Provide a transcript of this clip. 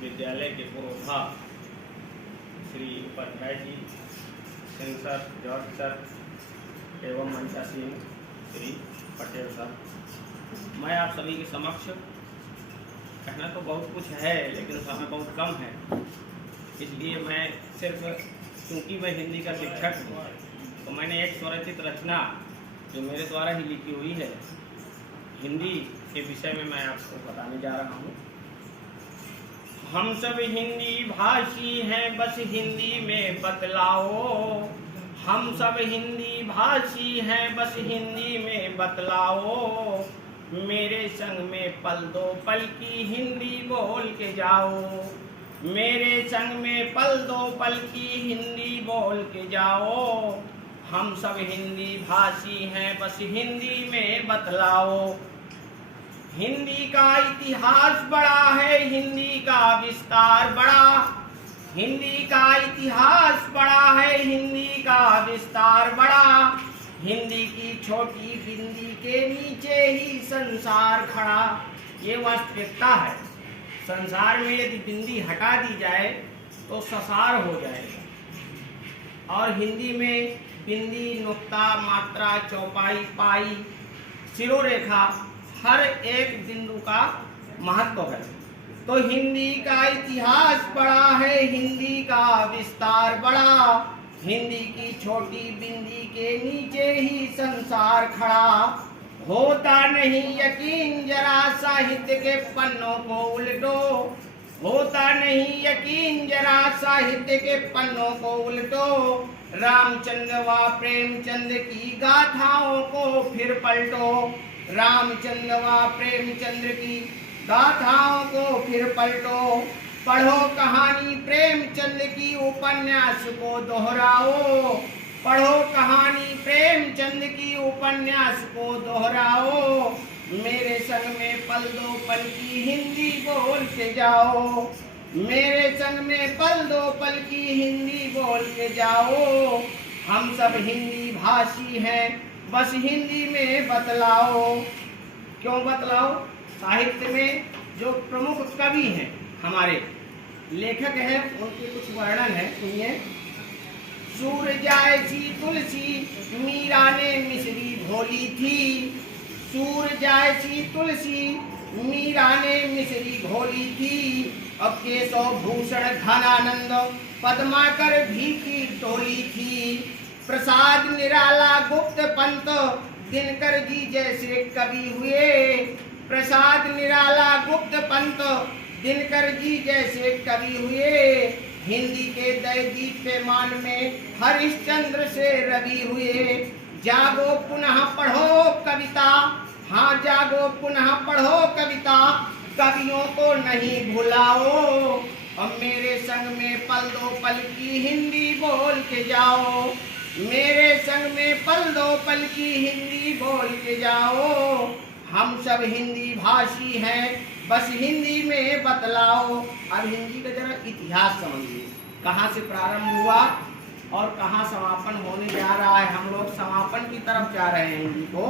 विद्यालय के पूर्वाध्यापक Shri Upadhyay ji, Singh sir, George sir एवं मंचासीन श्री पटेल सर, मैं आप सभी के समक्ष कहना तो बहुत कुछ है लेकिन समय बहुत कम है, इसलिए मैं सिर्फ क्योंकि मैं हिंदी का शिक्षक हूँ तो मैंने एक स्वरचित रचना जो मेरे द्वारा ही लिखी हुई है हिंदी के विषय में मैं आपको बताने जा रहा हूँ। हम सब हिंदी भाषी हैं, बस हिंदी में बतलाओ। हम सब हिंदी भाषी हैं, बस हिंदी में बतलाओ। मेरे संग में पल दो पल की हिंदी बोल के जाओ। मेरे संग में पल दो पल की हिंदी बोल के जाओ। हम सब हिंदी भाषी हैं, बस हिंदी में बतलाओ। हिंदी का इतिहास बड़ा है, हिंदी का विस्तार बड़ा। हिंदी का इतिहास बड़ा है, हिंदी का विस्तार बड़ा। हिंदी की छोटी बिंदी के नीचे ही संसार खड़ा। ये वास्तविकता है। संसार में यदि बिंदी हटा दी जाए तो संसार हो जाएगा। और हिंदी में बिंदी, नुक्ता, मात्रा, चौपाई, पाई, शिरोरेखा हर एक बिंदु का महत्व है। तो हिंदी का इतिहास बड़ा है, हिंदी का विस्तार बड़ा। हिंदी की छोटी बिंदी के नीचे ही संसार खड़ा। होता नहीं यकीन जरा साहित्य के पन्नों को उल्टो। होता नहीं यकीन जरा साहित्य के पन्नों को उल्टो। रामचंद्र व प्रेमचंद्र की गाथाओं को फिर पलटो। रामचंद्र व प्रेमचंद्र की गाथाओं को फिर पलटो। पढ़ो कहानी प्रेमचंद्र की, उपन्यास को दोहराओ। पढ़ो कहानी प्रेमचंद्र की, उपन्यास को दोहराओ। मेरे संग में पल दो पल की हिंदी बोल के जाओ। मेरे संग में पल दो पल की हिंदी बोल के जाओ। हम सब हिंदी भाषी हैं, बस हिंदी में बतलाओ। क्यों बतलाओ? साहित्य में जो प्रमुख कवि हैं, हमारे लेखक हैं, उनके कुछ वर्णन है, सुनिए। सूर जायसी तुलसी मीरा ने मिसरी घोली थी। सूर जायसी तुलसी मीरा ने मिसरी घोली थी। अब केशव भूषण घनानंद पद्माकर भी की टोली थी। प्रसाद निराला गुप्त पंत दिनकर जी जैसे कवि हुए। प्रसाद निराला गुप्त पंत दिनकर जी जैसे कवि हुए। हिंदी के दैदीप्यमान में हरिश्चंद्र से रवि हुए। जागो पुनः पढ़ो कविता, हाँ जागो पुनः पढ़ो कविता। कवियों को नहीं भुलाओ। अब मेरे संग में पल दो पल की हिंदी बोल के जाओ। मेरे संग में पल दो पल की हिंदी बोल के जाओ। हम सब हिंदी भाषी हैं, बस हिंदी में बतलाओ। अब हिंदी का जरा इतिहास समझिए, कहाँ से प्रारंभ हुआ और कहाँ समापन होने जा रहा है। हम लोग समापन की तरफ जा रहे हैं हिंदी को।